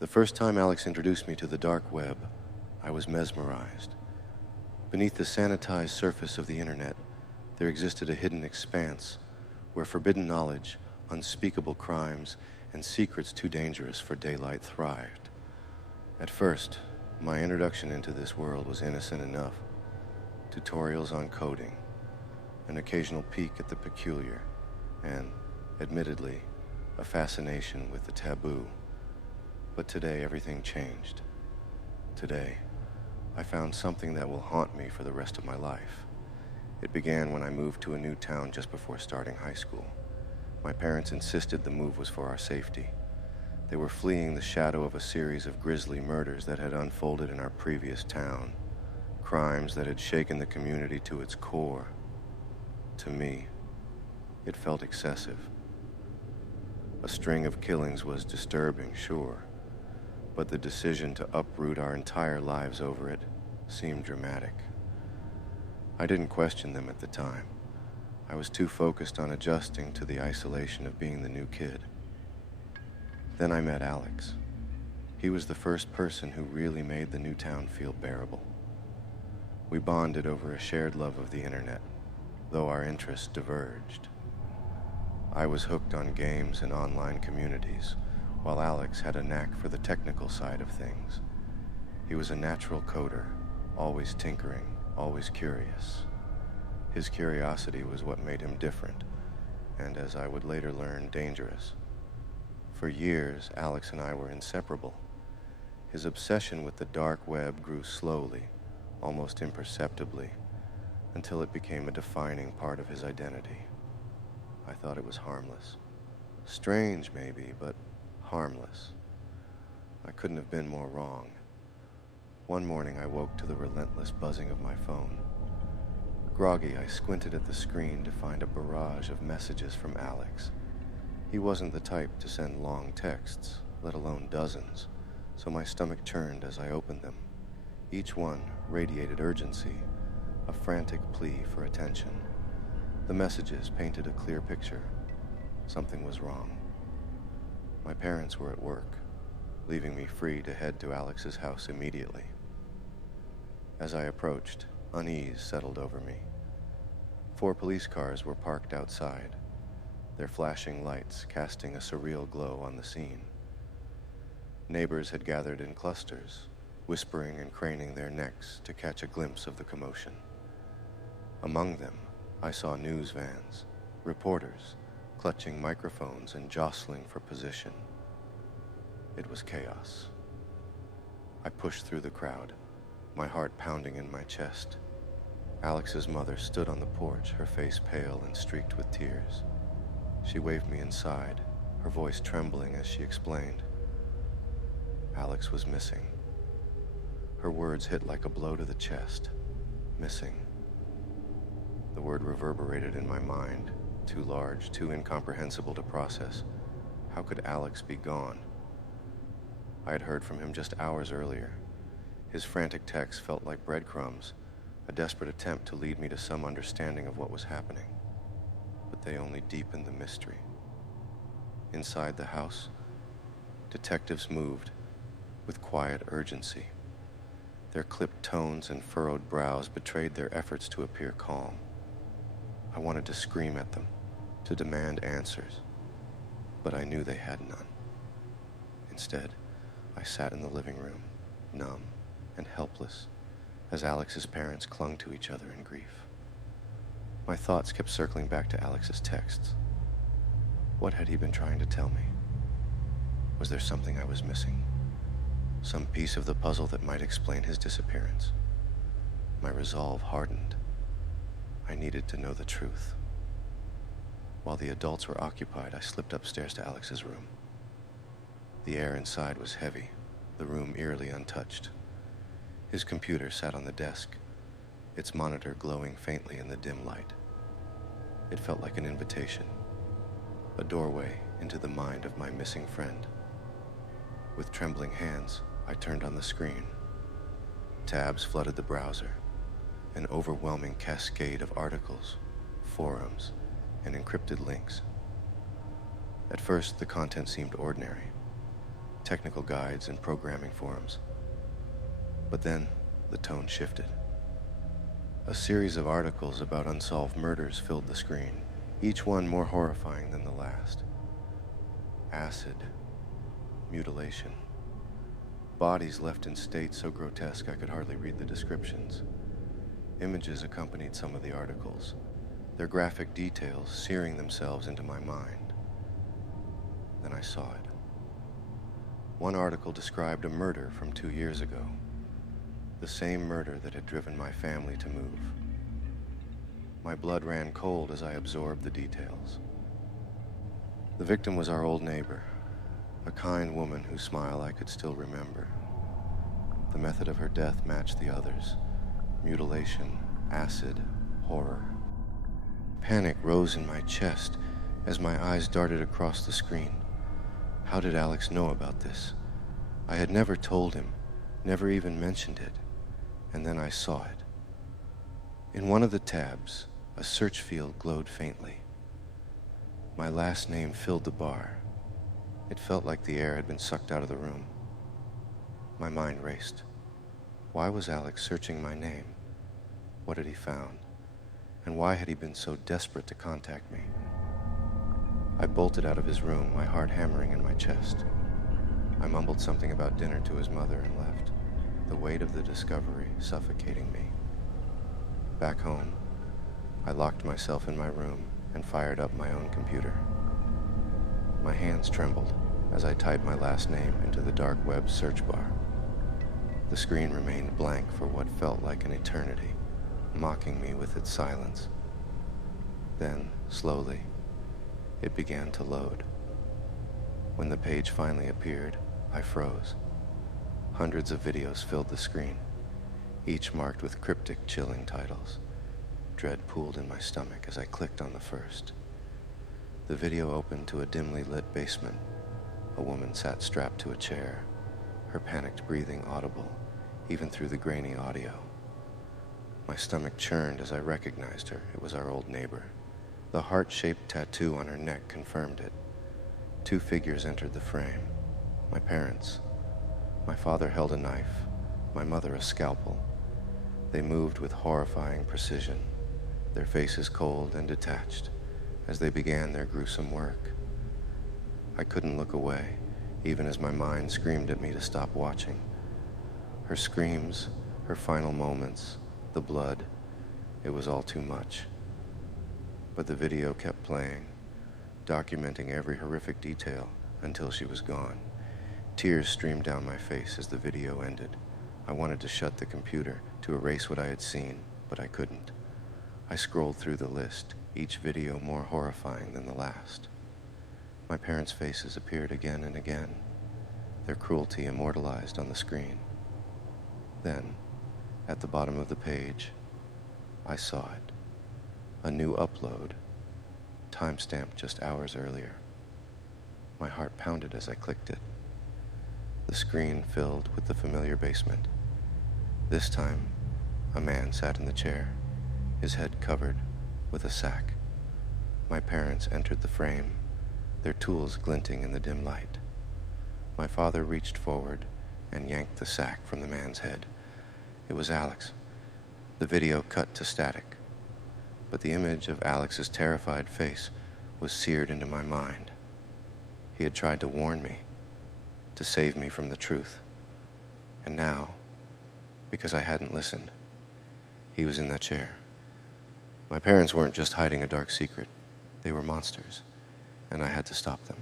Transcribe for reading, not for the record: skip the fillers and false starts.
The first time Alex introduced me to the dark web, I was mesmerized. Beneath the sanitized surface of the internet, there existed a hidden expanse where forbidden knowledge, unspeakable crimes, and secrets too dangerous for daylight thrived. At first, my introduction into this world was innocent enough. Tutorials on coding, an occasional peek at the peculiar, and, admittedly, a fascination with the taboo. But today, everything changed. Today, I found something that will haunt me for the rest of my life. It began when I moved to a new town just before starting high school. My parents insisted the move was for our safety. They were fleeing the shadow of a series of grisly murders that had unfolded in our previous town. Crimes that had shaken the community to its core. To me, it felt excessive. A string of killings was disturbing, sure, but the decision to uproot our entire lives over it seemed dramatic. I didn't question them at the time. I was too focused on adjusting to the isolation of being the new kid. Then I met Alex. He was the first person who really made the new town feel bearable. We bonded over a shared love of the internet, though our interests diverged. I was hooked on games and online communities, while Alex had a knack for the technical side of things. He was a natural coder, always tinkering, always curious. His curiosity was what made him different, and as I would later learn, dangerous. For years, Alex and I were inseparable. His obsession with the dark web grew slowly, almost imperceptibly, until it became a defining part of his identity. I thought it was harmless. Strange, maybe, but harmless. I couldn't have been more wrong. One morning, I woke to the relentless buzzing of my phone. Groggy, I squinted at the screen to find a barrage of messages from Alex. He wasn't the type to send long texts, let alone dozens, so my stomach churned as I opened them. Each one radiated urgency, a frantic plea for attention. The messages painted a clear picture. Something was wrong. My parents were at work, leaving me free to head to Alex's house immediately. As I approached, unease settled over me. 4 police cars were parked outside, their flashing lights casting a surreal glow on the scene. Neighbors had gathered in clusters, whispering and craning their necks to catch a glimpse of the commotion. Among them, I saw news vans, reporters, clutching microphones and jostling for position. It was chaos. I pushed through the crowd, my heart pounding in my chest. Alex's mother stood on the porch, her face pale and streaked with tears. She waved me inside, her voice trembling as she explained. Alex was missing. Her words hit like a blow to the chest. Missing. The word reverberated in my mind, too large, too incomprehensible to process. How could Alex be gone? I had heard from him just hours earlier. His frantic texts felt like breadcrumbs, a desperate attempt to lead me to some understanding of what was happening. But they only deepened the mystery. Inside the house, detectives moved with quiet urgency. Their clipped tones and furrowed brows betrayed their efforts to appear calm. I wanted to scream at them, to demand answers, but I knew they had none. Instead, I sat in the living room, numb and helpless, as Alex's parents clung to each other in grief. My thoughts kept circling back to Alex's texts. What had he been trying to tell me? Was there something I was missing? Some piece of the puzzle that might explain his disappearance? My resolve hardened. I needed to know the truth. While the adults were occupied, I slipped upstairs to Alex's room. The air inside was heavy, the room eerily untouched. His computer sat on the desk, its monitor glowing faintly in the dim light. It felt like an invitation, a doorway into the mind of my missing friend. With trembling hands, I turned on the screen. Tabs flooded the browser, an overwhelming cascade of articles, forums, and encrypted links. At first, the content seemed ordinary. technical guides and programming forums. But then the tone shifted. A series of articles about unsolved murders filled the screen, each one more horrifying than the last. Acid, mutilation, bodies left in states so grotesque I could hardly read the descriptions. Images accompanied some of the articles, their graphic details searing themselves into my mind. Then I saw it. One article described a murder from 2 years ago, the same murder that had driven my family to move. My blood ran cold as I absorbed the details. The victim was our old neighbor, a kind woman whose smile I could still remember. The method of her death matched the others: mutilation, acid, horror. Panic rose in my chest as my eyes darted across the screen. How did Alex know about this? I had never told him, never even mentioned it, and then I saw it. In one of the tabs, a search field glowed faintly. My last name filled the bar. It felt like the air had been sucked out of the room. My mind raced. Why was Alex searching my name? What had he found? And why had he been so desperate to contact me? I bolted out of his room, my heart hammering in my chest. I mumbled something about dinner to his mother and left, the weight of the discovery suffocating me. Back home, I locked myself in my room and fired up my own computer. My hands trembled as I typed my last name into the dark web search bar. The screen remained blank for what felt like an eternity, mocking me with its silence. Then, slowly, it began to load. When the page finally appeared, I froze. Hundreds of videos filled the screen, each marked with cryptic, chilling titles. Dread pooled in my stomach as I clicked on the first. The video opened to a dimly lit basement. A woman sat strapped to a chair, her panicked breathing audible, even through the grainy audio. My stomach churned as I recognized her. It was our old neighbor. The heart-shaped tattoo on her neck confirmed it. 2 figures entered the frame. My parents. My father held a knife, my mother a scalpel. They moved with horrifying precision, their faces cold and detached, as they began their gruesome work. I couldn't look away, even as my mind screamed at me to stop watching. Her screams, her final moments, the blood, it was all too much. But the video kept playing, documenting every horrific detail until she was gone. Tears streamed down my face as the video ended. I wanted to shut the computer, to erase what I had seen, but I couldn't. I scrolled through the list, each video more horrifying than the last. My parents' faces appeared again and again, their cruelty immortalized on the screen. Then, at the bottom of the page, I saw it. A new upload, timestamped just hours earlier. My heart pounded as I clicked it. The screen filled with the familiar basement. This time, a man sat in the chair, his head covered with a sack. My parents entered the frame, their tools glinting in the dim light. My father reached forward and yanked the sack from the man's head. It was Alex. The video cut to static, but the image of Alex's terrified face was seared into my mind. He had tried to warn me, to save me from the truth. And now, because I hadn't listened, he was in that chair. My parents weren't just hiding a dark secret. They were monsters, and I had to stop them.